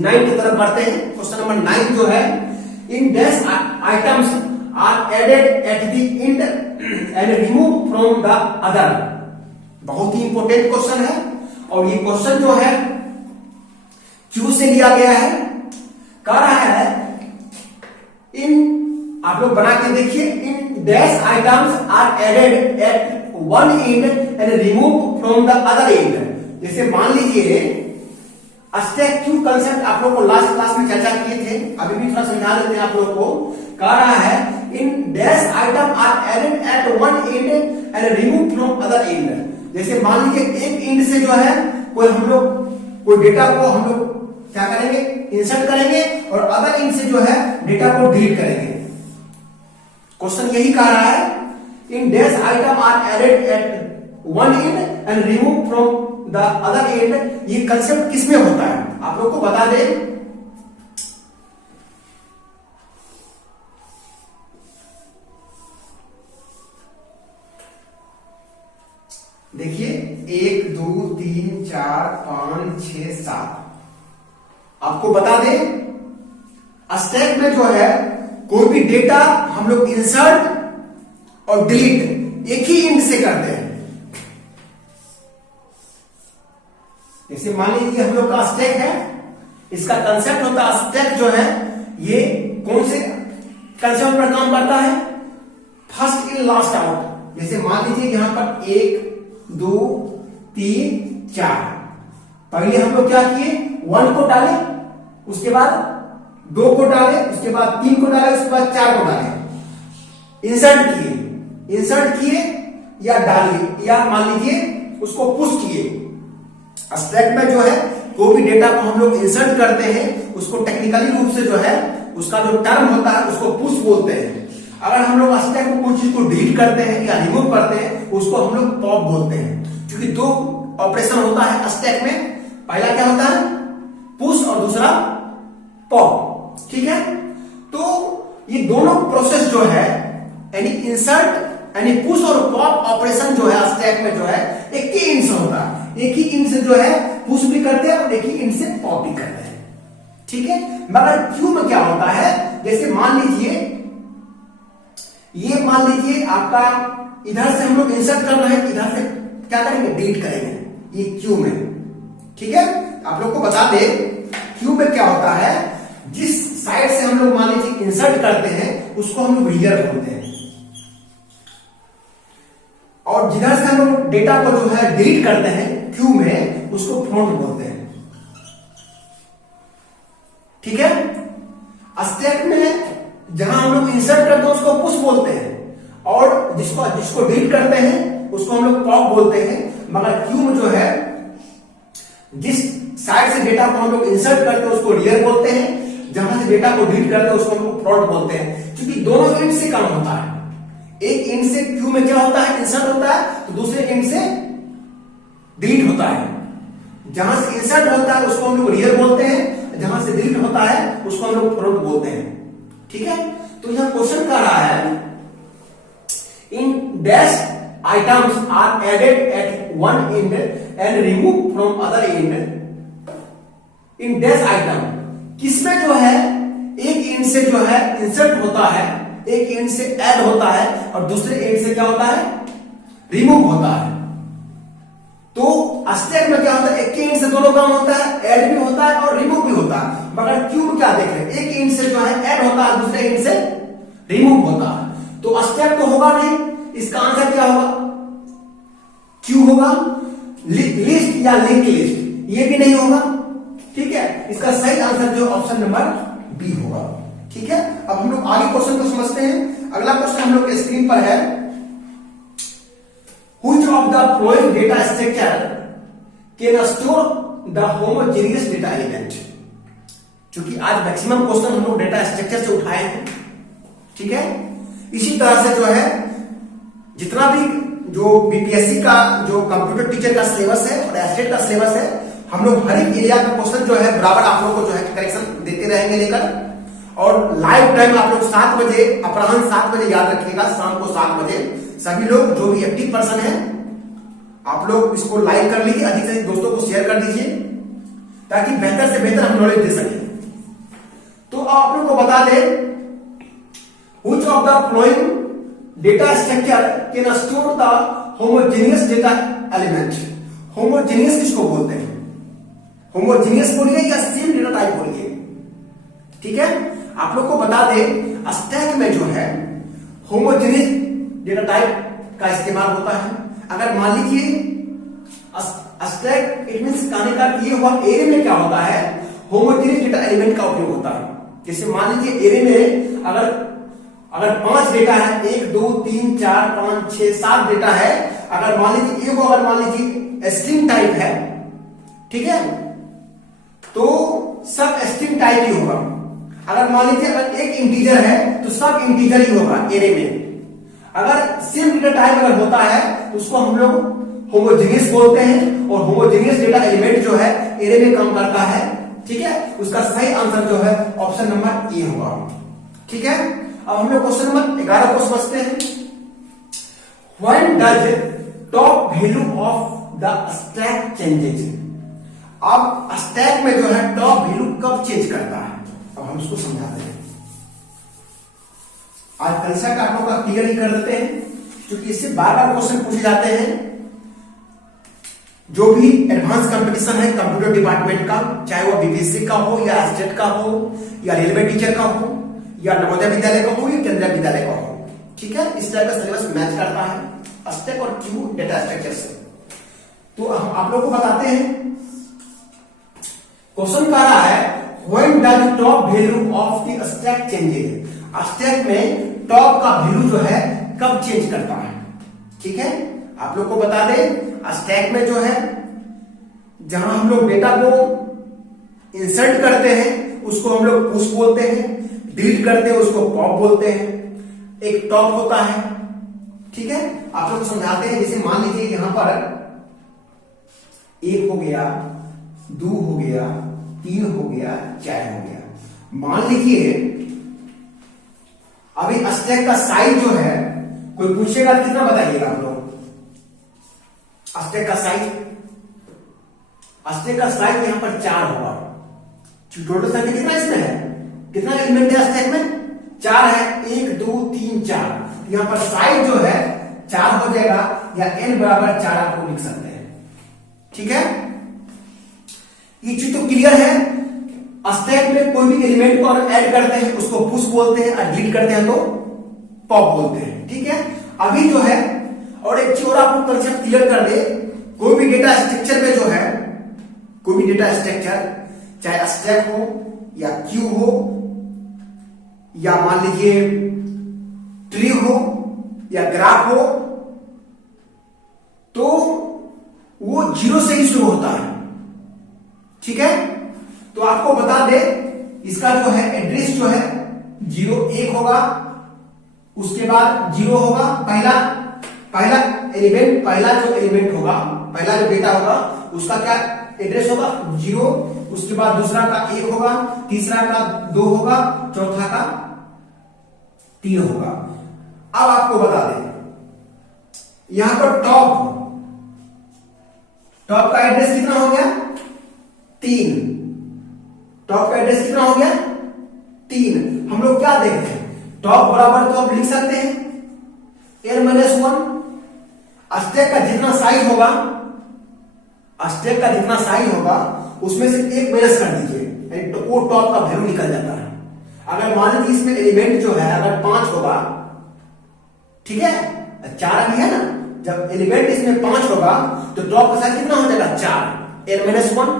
9 की तरफ बढ़ते हैं। क्वेश्चन नंबर 9 जो है, in dash items are added at the end and remove from the other. बहुत ही इंपॉर्टेंट क्वेश्चन है, और ये क्वेश्चन जो है क्यू से लिया गया है। कह रहा है, इन, आप लोग बना के देखिए, in dash items are added at one end and remove from the other end. जैसे मान लीजिए स्टैक क्यू कंसेप्ट आप लोग को लास्ट क्लास में चर्चा किए थे, अभी भी थोड़ा समझा देते हैं आप लोग को। कह रहा है in dash item are added at one end and remove from other end. जैसे मान लीजिए एक एंड से जो है कोई हम लोग कोई डेटा को हम लोग क्या करेंगे, इंसर्ट करेंगे, और अदर एंड से जो है डेटा को डिलीट करेंगे। क्वेश्चन यही कह रहा है in dash item are added at one end and remove from the other end. ये कंसेप्ट किसमें होता है आप लोग को बता दें। देखिए 1 2 3 4 5 6 7 आपको बता दें स्टैक में जो है कोई भी डेटा हम लोग इंसर्ट और डिलीट एक ही इंड से करते हैं। जैसे मान लीजिए हम लोग का स्टैक है, इसका कंसेप्ट होता है स्टैक जो है ये कौन से कंसेप्ट पर काम करता है, फर्स्ट इन लास्ट आउट। जैसे मान लीजिए यहां पर 1 2 3 4 पहले हम लोग क्या किए 1 को डाले, उसके बाद 2 को डाले, उसके बाद 3 को डाले, उसके बाद 4 को डाले, इंसर्ट किए या डालिए या मान लीजिए उसको पुश किए। स्टैक में जो है कोई भी डेटा को हम लोग इंसर्ट करते हैं उसको टेक्निकली रूप से जो है उसका जो टर्म होता है उसको पुश बोलते हैं। अगर हम लोग स्टैक को कोई चीज को डिलीट करते हैं या रिमूव करते हैं उसको हम लोग पॉप बोलते हैं। क्योंकि दो ऑपरेशन होता है स्टैक में, पहला क्या होता है पुश और दूसरा पॉप, ठीक है। तो ये दोनों प्रोसेस जो है यानी इंसर्ट यानी पुश और पॉप ऑपरेशन जो है स्टैक में जो है एक ही इंड से होता है। एक ही इंड से जो है पुश भी करते हैं और एक ही इंड से पॉप भी करते हैं, ठीक है। मगर क्यू में क्या होता है, जैसे मान लीजिए ये मान लीजिए आपका इधर से हम लोग इंसर्ट कर रहे हैं, इधर से क्या करेंगे डिलीट करेंगे, ये क्यू में, ठीक है। आप लोग को बता दें क्यू में क्या होता है, जिस साइड से हम लोग मान लीजिए इंसर्ट करते हैं उसको हम लोग रियर बोलते हैं, और जिधर से हम लोग डेटा को जो है डिलीट करते हैं क्यू में उसको फ्रंट बोलते हैं, ठीक है। स्टैक में जहां हम लोग इंसर्ट करते हैं उसको पुश बोलते हैं और जिसको डिलीट करते हैं उसको हम लोग पॉप बोलते हैं। मगर क्यू में जो है जिस साइड से डेटा को हम लोग इंसर्ट करते हैं उसको रियर बोलते हैं, जहां से डेटा को डिलीट करते हैं उसको हम लोग फ्रंट बोलते हैं। क्योंकि दोनों एंड से काम होता है, एक एंड से क्यू में क्या होता है इंसर्ट होता है, तो दूसरे एंड से डिलीट होता है। जहां से इंसर्ट होता है उसको हम लोग रियर बोलते हैं, जहां से डिलीट होता है उसको हम लोग फ्रंट बोलते हैं, ठीक है। तो यहां क्वेश्चन कर रहा है in dash items are added at one end and remove from other end. In dash item किसमें जो है एक एंड से जो है इंसर्ट होता है, एक एंड से ऐड होता है और दूसरे एंड से क्या होता है रिमूव होता है। तो स्टैक में क्या होता है एक एंड से दोनों काम होता है, ऐड भी होता है और रिमूव भी होता है। मगर क्यू में क्या देख रहे हैं, एक एंड से जो है ऐड होता है, दूसरे एंड से रिमूव होता है। तो स्टैक तो होगा नहीं, इसका आंसर क्या होगा क्यू होगा। लिस्ट या लिंक लिस्ट ये भी नहीं होगा, ठीक है। इसका सही आंसर जो ऑप्शन नंबर बी होगा, ठीक है। अब हम लोग आगे क्वेश्चन को समझते हैं। अगला क्वेश्चन हम लोग के स्क्रीन पर है Which of the following data structure can store the homogeneous data element? क्योंकि आज मैक्सिमम क्वेश्चन हम लोग डेटा स्ट्रक्चर से उठाए हैं, ठीक है। इसी तरह से जो है जितना भी जो बीपीएससी का जो कंप्यूटर टीचर का सिलेबस है और एस्टेट का सिलेबस है, हम लोग हर एक एरिया का क्वेश्चन जो है बराबर आप लोग को जो है करेक्शन देते रहेंगे लेकर। और लाइव टाइम आप लोग 7 बजे अपराह्न 7 बजे याद रखिएगा, शाम को 7 बजे सभी लोग जो भी एक्टिव पर्सन है आप लोग इसको लाइक कर लीजिए, अधिक से अधिक दोस्तों को शेयर कर दीजिए ताकि बेहतर से बेहतर हम नॉलेज दे सके। तो आप लोग को बता दें which of the following data structure can store the homogeneous data element? Homogeneous किसको बोलते हैं, होमोजेनियस बोलिए या सेम डेटा टाइप बोलिए, ठीक है। आप लोग को बता दें स्टैक में जो है होमोजेनियस डेटा टाइप का इस्तेमाल होता है। अगर मान लीजिए स्टैक इट मींस कहने का ये हुआ एरे में क्या होता है होमोजेनियस डेटा एलिमेंट का उपयोग होता है। जैसे मान लीजिए एरे में अगर अगर 5 डेटा है, 1 2 3 4 5 6 7 डेटा है, अगर मान लीजिए एक अगर मान लीजिए स्ट्रिंग टाइप है, ठीक है, तो सब स्ट्रिंग टाइप ही होगा। अगर मान लीजिए अगर एक इंटीजर है तो सब इंटीजर ही होगा एरे में। अगर सेम डेटा टाइप अगर होता है तो उसको हम लोग होमोजेनियस बोलते हैं, और होमोजेनियस डेटा एलिमेंट जो है एरे में काम करता है, ठीक है। उसका सही आंसर जो है ऑप्शन नंबर ए होगा, ठीक है। अब हम लोग क्वेश्चन नंबर 11 को समझते हैं। When does top value of the stack changes. अब स्टैक में जो है टॉप वैल्यू कब चेंज करता है, अब हम उसको समझाते हैं। आज कंसेप्ट आप लोग का क्लियर ही कर देते हैं, क्योंकि इससे बार बार क्वेश्चन पूछे जाते हैं। जो भी एडवांस कंपटीशन है कंप्यूटर डिपार्टमेंट का, चाहे वो बीपीएससी का हो या स्टेट का हो या रेलवे टीचर का हो या नवोदय विद्यालय का हो या केंद्रीय विद्यालय का हो, ठीक है, इस टाइप का सिलेबस मैच करता है स्टैक और क्यू डेटा स्ट्रक्चर से। तो हम आप लोग को बताते हैं। क्वेश्चन कह रहा है when does top value of the stack changes. Stack में टॉप का वैल्यू जो है कब चेंज करता है, ठीक है। आप लोग को बता दें स्टैक में जो है जहां हम लोग डेटा को इंसर्ट करते हैं उसको हम लोग पुश बोलते हैं, डिलीट करते हैं उसको पॉप बोलते हैं। एक टॉप होता है, ठीक है। आप लोग समझाते हैं, जैसे मान लीजिए यहां पर 1 हो गया, 2 हो गया, 3 हो गया, 4 हो गया। मान लीजिए अभी स्टैक का साइज जो है, कोई पूछेगा कितना बताइएगा आप लोग। स्टैक का साइज यहां पर 4 होगा। टोटल संख्या कितना इसमें है, कितना एलिमेंट है स्टैक में, 4 है। 1 2 3 4, यहां पर साइज जो है 4 हो जाएगा, या n बराबर 4 आपको लिख सकते हैं, ठीक है। ये चीज तो क्लियर है। स्टैक में कोई भी एलिमेंट को अगर ऐड करते हैं उसको पुश बोलते हैं, और डिलीट करते हैं तो पॉप बोलते हैं, ठीक है। अभी जो है और एक चीज और आपको कंसेप्ट क्लियर कर दे, कोई भी डेटा स्ट्रक्चर में जो है, कोई भी डेटा स्ट्रक्चर चाहे स्टैक हो या क्यू हो या मान लीजिए ट्री हो या ग्राफ हो, तो वो 0 से ही शुरू होता है, ठीक है। तो आपको बता दे इसका जो है एड्रेस जो है 0 1 होगा, उसके बाद 0 होगा, पहला एलिमेंट, पहला जो एलिमेंट होगा, पहला जो डेटा होगा उसका क्या एड्रेस होगा 0, उसके बाद दूसरा का 1 होगा, तीसरा का 2 होगा, चौथा का 3 होगा। अब आपको बता दें यहां पर टॉप का एड्रेस कितना हो गया 3, टॉप का एड्रेस कितना हो गया 3। हम लोग क्या देखते हैं, टॉप बराबर तो आप लिख सकते हैं n-1। स्टैक का जितना साइज होगा, स्टैक का जितना साइज होगा उसमें से 1 माइनस कर दीजिए, तो वो टॉप का वैल्यू निकल जाता है। अगर मान लीजिए इसमें एलिमेंट जो है अगर 5 होगा, ठीक है, 4 भी है ना, जब एलिमेंट इसमें 5 होगा तो टॉप का साइज कितना हो जाएगा 4, n-1।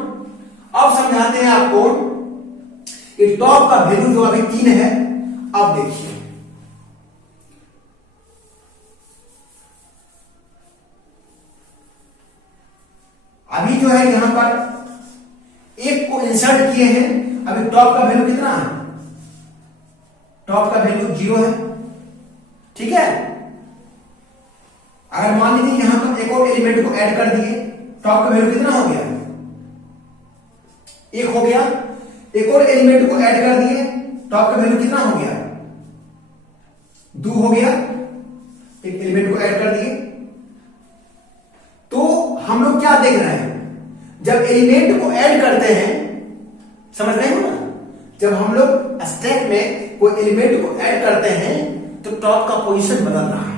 अब समझाते हैं आपको कि टॉप का वैल्यू जो अभी 3 है। अब देखिए अभी जो है यहां पर 1 को इंसर्ट किए हैं, अभी टॉप का वैल्यू कितना है, टॉप का वैल्यू 0 है, ठीक है। अगर मान लीजिए यहां पर एक और एलिमेंट को ऐड कर दिए, टॉप का वैल्यू कितना हो गया 1 हो गया। एक और एलिमेंट को ऐड कर दिए, टॉप का वैल्यू कितना हो गया 2 हो गया। एक एलिमेंट को ऐड कर दिए, तो हम लोग क्या देख रहे हैं, जब एलिमेंट को ऐड करते हैं, समझ रहे हो ना, जब हम लोग स्टैक में कोई एलिमेंट को ऐड करते हैं तो टॉप का पोजीशन बदल रहा है।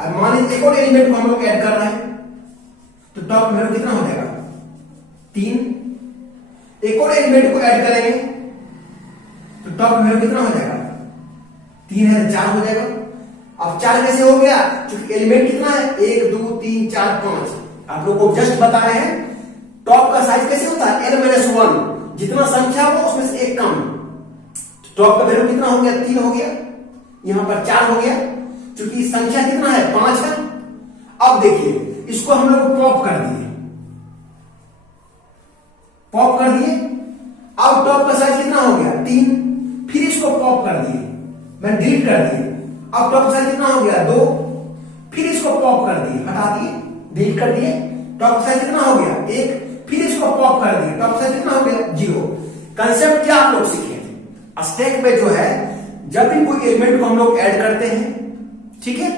अब मान लीजिए एक और एलिमेंट को हम लोग ऐड कर रहे हैं तो टॉप वैल्यू कितना हो जाएगा 3। एक और एलिमेंट को ऐड करेंगे तो टॉप वैल्यू कितना हो जाएगा 3 है 4 हो जाएगा। अब 4 कैसे हो गया, क्योंकि एलिमेंट कितना है 1 2 3 4 5। आप लोग को जस्ट बताए हैं टॉप का साइज कैसे होता है n-1, जितना संख्या हो उसमें से 1 कम। टॉप का वैल्यू कितना हो गया 3 हो गया। यहां पर 4 हो गया, क्योंकि संख्या कितना है 5 है। अब देखिए इसको हम लोग पॉप कर दिए, पॉप कर दिए। अब टॉप का साइज कितना हो गया 3, फिर इसको पॉप कर दिए, मैं डिलीट कर दिए। अब टॉप का साइज कितना हो गया 2, फिर इसको पॉप कर दिए, हटा दिए, डिलीट कर दिए। टॉप का साइज कितना हो गया 1, फिर इसको पॉप कर दिए, टॉप साइज कितना हो गया 0। कंसेप्ट क्या आप लोग सीखे, स्टैक में जो है जब भी कोई एलिमेंट को हम लोग ऐड करते हैं, ठीक है,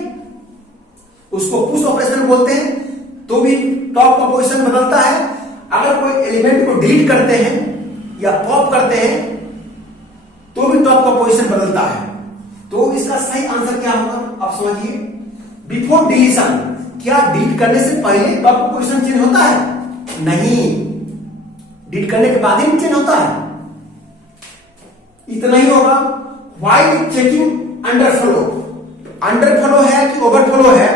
उसको पुश ऑपरेशन बोलते हैं, तो भी टॉप का पोजीशन बदलता है। अगर कोई एलिमेंट को डिलीट करते हैं या पॉप करते हैं तो भी टॉप का पोजीशन बदलता है। तो इसका सही आंसर क्या होगा आप समझिए, बिफोर डिलीशन। क्या डिलीट करने से पहले टॉप का पोजीशन चेंज होता है? नहीं, डिलीट करने के बाद ही चेंज होता है। इतना ही होगा। व्हाइल चेकिंग अंडरफ्लो, अंडरफ्लो है कि ओवरफ्लो है,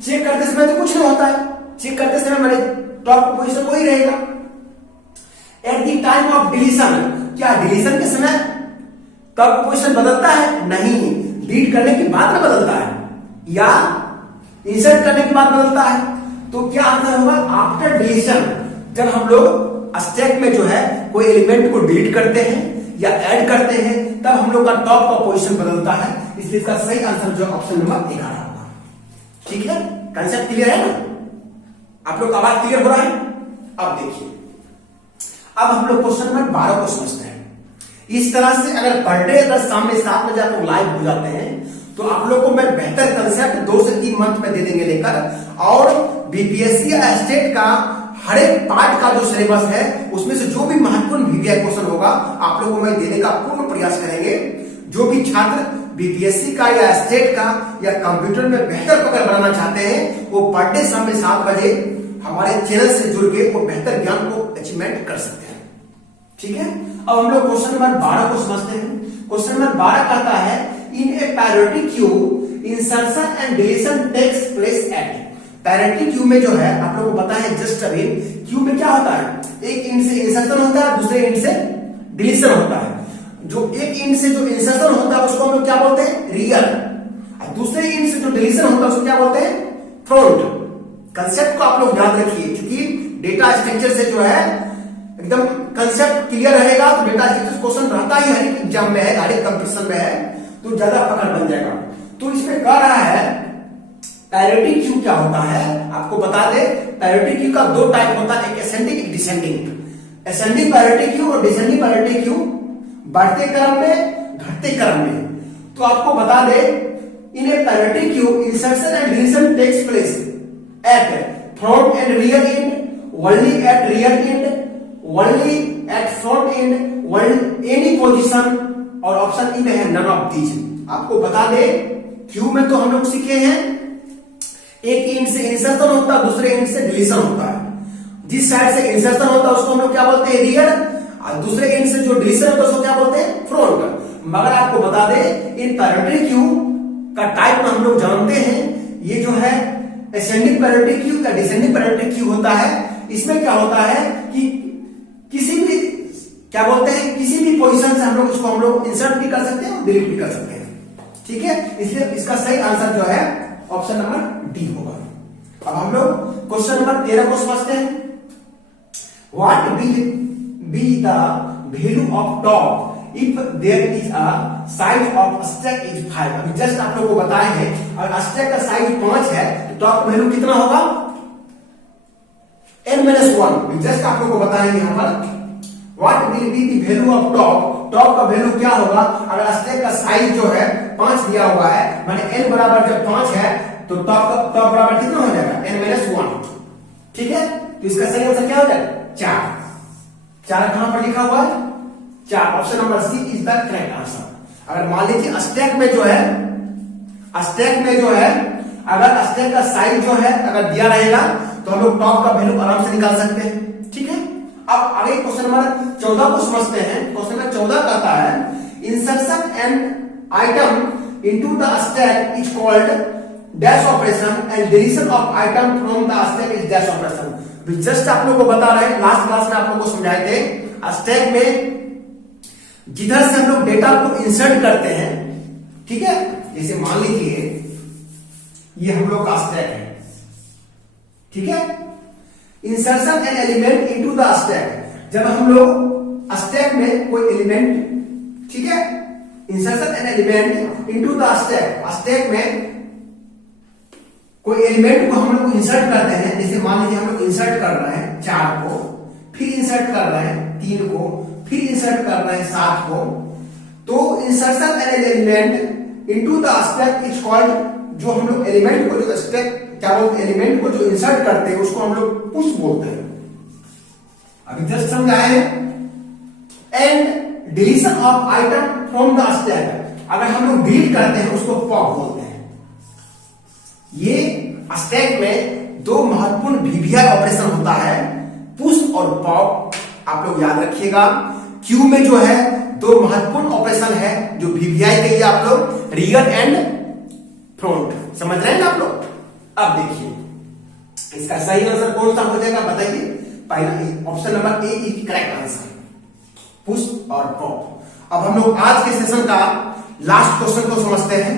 चेक करते समय तो कुछ नहीं होता है, चेक करते समय मेरे टॉप का पोजीशन वही रहेगा। At the time of deletion, क्या डिलीशन के समय टॉप का पोजीशन बदलता है? नहीं, डिलीट करने के बाद में बदलता है या इंसर्ट करने के बाद बदलता है। तो क्या आंसर होगा आफ्टर डिलीशन। जब हम लोग स्टैक में जो है कोई एलिमेंट को डिलीट करते हैं या ऐड करते हैं तब हम लोग का टॉप का पोजीशन बदलता है। इसलिए इसका सही आंसर जो ऑप्शन नंबर 11 होगा। ठीक है, कंसेप्ट क्लियर है ना? आप लोग आवाज क्लियर हो रहा है? अब देखिए, अब हम लोग क्वेश्चन नंबर 12 को समझते हैं। इस तरह से अगर पर डे अगर सामने 7 बजे आप लोग लाइव हो जाते हैं तो आप लोग को मैं बेहतर कंसेप्ट 2 से 3 मंथ में दे देंगे लेकर, और बीपीएससी या स्टेट का हर एक पार्ट का जो सिलेबस है उसमें से जो भी महत्वपूर्ण वीवीआई क्वेश्चन होगा आप लोगों को मैं देने का पूर्ण प्रयास करेंगे। जो भी छात्र बीपीएससी का या स्टेट का या कंप्यूटर में बेहतर पकड़ बनाना चाहते हैं वो पर डे शाम में 7 बजे हमारे चैनल से जुड़ के वो बेहतर ज्ञान को अचीवमेंट कर सकते हैं। ठीक है, अब हम लोग क्वेश्चन नंबर 12 को समझते हैं। क्वेश्चन नंबर 12 कहता है in a priority queue insertion and deletion takes place at. Priority queue में जो है आप लोगों को पता है जस्ट अभी क्यू में क्या होता है, एक इंड से इंसर्शन होता है, दूसरे इंड से डिलीशन होता है। जो एक इंड से जो इंसर्शन होता है उसको हम लोग क्या बोलते हैं रियर, और दूसरे इंड से जो डिलीशन होता है उसको क्या बोलते हैं फ्रंट। कंसेप्ट को आप लोग याद रखिए, क्योंकि डेटा स्ट्रक्चर से जो है एकदम कंसेप्ट क्लियर रहेगा तो डेटा स्ट्रक्चर क्वेश्चन रहता ही हर एक एग्जाम में है, हर एक कंपटीशन में है, तो ज्यादा पकड़ बन जाएगा। तो इसमें कह रहा है पैरिटी क्यू क्या होता है आपको बता दे। पैरिटी क्यू का 2 टाइप होता है, एक असेंडिंग एक डिसेंडिंग। असेंडिंग पैरिटी क्यू और डिसेंडिंग पैरिटी क्यू बढ़ते क्रम में घटते क्रम में। तो आपको बता दे in a priority queue insertion and deletion takes place at front end rear end, only at rear end, only at front end, any position, और ऑप्शन ई में है नन ऑफ दीज। आपको बता दे क्यू में तो हम लोग सीखे हैं एक इंड से इंसर्शन होता है, दूसरे इंड से डिलीशन होता है। जिस साइड से इंसर्शन होता है उसको हम लोग क्या बोलते हैं रियर, और दूसरे इंड से जो डिलीशन होता है उसको क्या बोलते हैं फ्रंट। मगर आपको बता दे इन पैरिटी क्यू का टाइप हम लोग जानते हैं, ये जो है असेंडिंग पैरिटी क्यू या डिसेंडिंग पैरिटी क्यू होता है। इसमें क्या होता है कि किसी भी क्या बोलते हैं किसी भी पोजीशन से हम लोग इसको हम लोग इंसर्ट भी कर सकते हैं और डिलीट भी कर सकते हैं। ठीक है, इसलिए इसका सही आंसर जो है ऑप्शन नंबर डी होगा। अब हम लोग क्वेश्चन नंबर 13 को समझते हैं। What will be the value of top if there is a size of stack is 5। अभी जस्ट आप लोग को बताए हैं अगर स्टैक का साइज 5 है तो टॉप वैल्यू कितना होगा n-1। जस्ट आप लोग को बताएंगे यहां पर what will be the value of top. Top का वैल्यू क्या होगा अगर स्टैक का साइज जो है 5 दिया हुआ है, माने n बराबर जब 5 है तो टॉप बराबर कितना हो जाएगा n-1। ठीक है, तो इसका सही आंसर क्या हो जाएगा 4। 4 कहां पर लिखा हुआ है 4, option number C is the correct answer. अगर मान लीजिए स्टैक में जो है अगर स्टैक का साइज जो है अगर दिया रहेगा तो हम लोग टॉप का वैल्यू आराम से निकाल सकते हैं। ठीक है, अब आगे क्वेश्चन नंबर 14 को समझते हैं। क्वेश्चन नंबर 14 कहता है insertion and item into the stack is called dash operation and deletion of item from the stack is dash operation. Just आप लोगों को बता रहे हैं, लास्ट क्लास में आप लोगों को समझाए थे स्टैक में जिधर से हम लोग डेटा को इंसर्ट करते हैं, ठीक है, जैसे मान लीजिए ये हम लोग का स्टैक है, ठीक है। Insertion an element into the stack, जब हम लोग स्टैक में कोई एलिमेंट, ठीक है, insertion an element into the stack, stack में कोई एलिमेंट को हम लोग इंसर्ट करते हैं। जैसे मान लीजिए हम लोग इंसर्ट कर रहे हैं 4 को, फिर इंसर्ट कर रहे हैं 3 को, फिर इंसर्ट कर रहे हैं 7 को, तो insertion an element into the stack is called, जो हम लोग एलिमेंट को, जो स्टैक क्या बोलते हैं, एलिमेंट को जो इंसर्ट करते हैं उसको हम लोग पुश बोलते हैं। अभी जस्ट समझाए। And deletion of item from the stack, अगर हम लोग डिलीट करते हैं उसको पॉप बोलते हैं। ये स्टैक में 2 महत्वपूर्ण वीवीआई ऑपरेशन होता है, पुश और पॉप। आप लोग याद रखिएगा, क्यू में जो है 2 महत्वपूर्ण ऑपरेशन है जो वीवीआई के लिए आप लोग रियर एंड फ्रंट, समझ रहे हैं ना आप लोग। अब देखिए इसका सही आंसर कौन सा हो जाएगा बताइए। पहला option number A is correct answer, push और पॉप। अब हम लोग आज के सेशन का लास्ट क्वेश्चन को समझते हैं,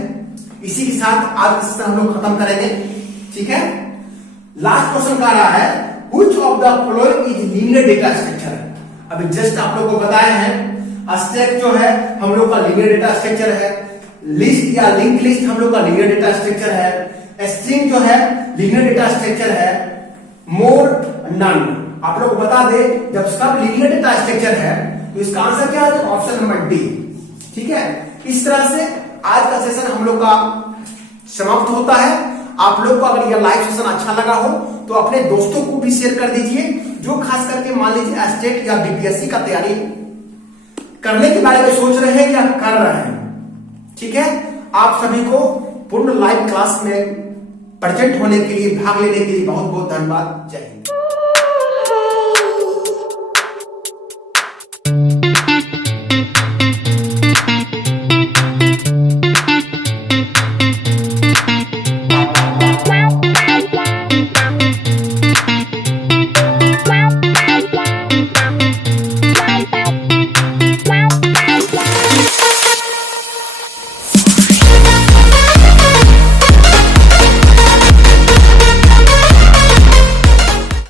इसी के साथ आज का सेशन हम लोग खत्म करेंगे, ठीक है। लास्ट क्वेश्चन का रहा है which of the following is linear data structure. अभी जस्ट आप लोग को बताया है स्टैक जो है हम लोग का लीनियर डेटा स्ट्रक्चर है, लिस्ट या लिंक लिस्ट हम लोग का लीनियर डेटा स्ट्रक्चर है, स्ट्रिंग जो है लीनियर डेटा स्ट्रक्चर है, मोर नन। आप लोग बता दे जब सब लीनियर डेटा स्ट्रक्चर है तो इसका आंसर क्या है, ऑप्शन नंबर डी, ठीक है। इस तरह से आज का सेशन हम लोग का समाप्त होता है। आप लोग को अगर यह लाइव सेशन अच्छा लगा हो तो अपने दोस्तों को भी शेयर कर दीजिए, जो खास करके मान लीजिए स्टेट या बीपीएससी का तैयारी करने के बारे में सोच रहे हैं या कर रहे हैं, ठीक है। आप सभी को पूर्ण लाइव क्लास में प्रेजेंट होने के लिए, भाग लेने के लिए बहुत बहुत धन्यवाद। जय हिंद।